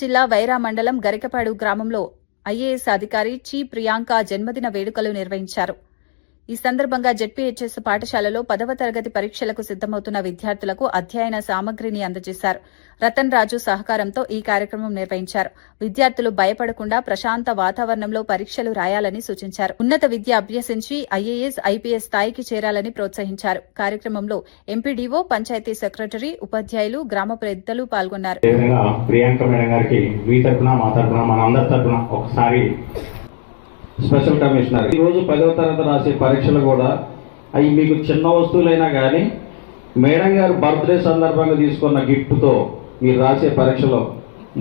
జిల్లా వైరా మండలం గరికపాడు గ్రామంలో ఐఏఎస్ అధికారి చి ప్రియాంక జన్మదిన వేడుకలు నిర్వహించారు. ఈ సందర్భంగా జెడ్పీహెచ్ఎస్ పాఠశాలలో 10వ తరగతి పరీక్షలకు సిద్దమవుతున్న విద్యార్థులకు అధ్యయన సామగ్రిని అందజేశారు. రతన్ రాజు సహకారంతో ఈ కార్యక్రమం నిర్వహించారు. విద్యార్థులు భయపడకుండా ప్రశాంత వాతావరణంలో పరీక్షలు రాయాలని సూచించారు. ఉన్నత విద్య అభ్యసించి ఐఏఎస్, ఐపీఎస్ స్థాయికి చేరాలని ప్రోత్సహించారు. కార్యక్రమంలో ఎంపీడీఓ, పంచాయతీ సెక్రటరీ, ఉపాధ్యాయులు, గ్రామ పెద్దలు పాల్గొన్నారు. స్పెషల్ కమిషనర్ ఈరోజు 10వ తరగతి రాసే పరీక్షలు కూడా అవి మీకు చిన్న వస్తువులైనా కానీ మేడం గారు బర్త్డే సందర్భంగా తీసుకున్న గిఫ్ట్తో మీరు రాసే పరీక్షలో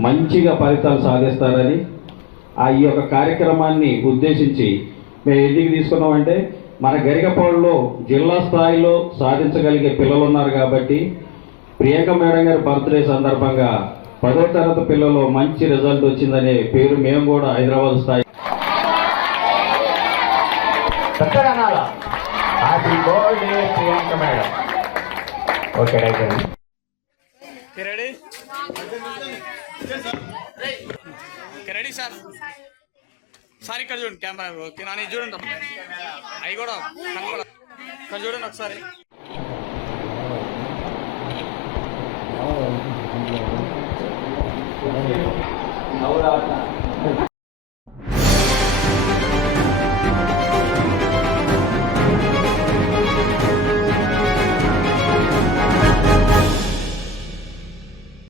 మంచిగా ఫలితాలు సాధిస్తారని ఈ యొక్క కార్యక్రమాన్ని ఉద్దేశించి మేము ఎందుకు తీసుకున్నామంటే మన గరికపాడులో జిల్లా స్థాయిలో సాధించగలిగే పిల్లలు ఉన్నారు కాబట్టి ప్రియాంక మేడం గారి బర్త్డే సందర్భంగా 10వ తరగతి పిల్లలు మంచి రిజల్ట్ వచ్చిందనే పేరు మేము కూడా హైదరాబాద్ స్థాయి happy birthday Priyanka madam. Okay right అండి. Ready sir. సార్ ఇక్కడ చూడండి కెమెరా. ఓకే నాని చూడండి, అవి కూడా ఇక్కడ చూడండి ఒకసారి.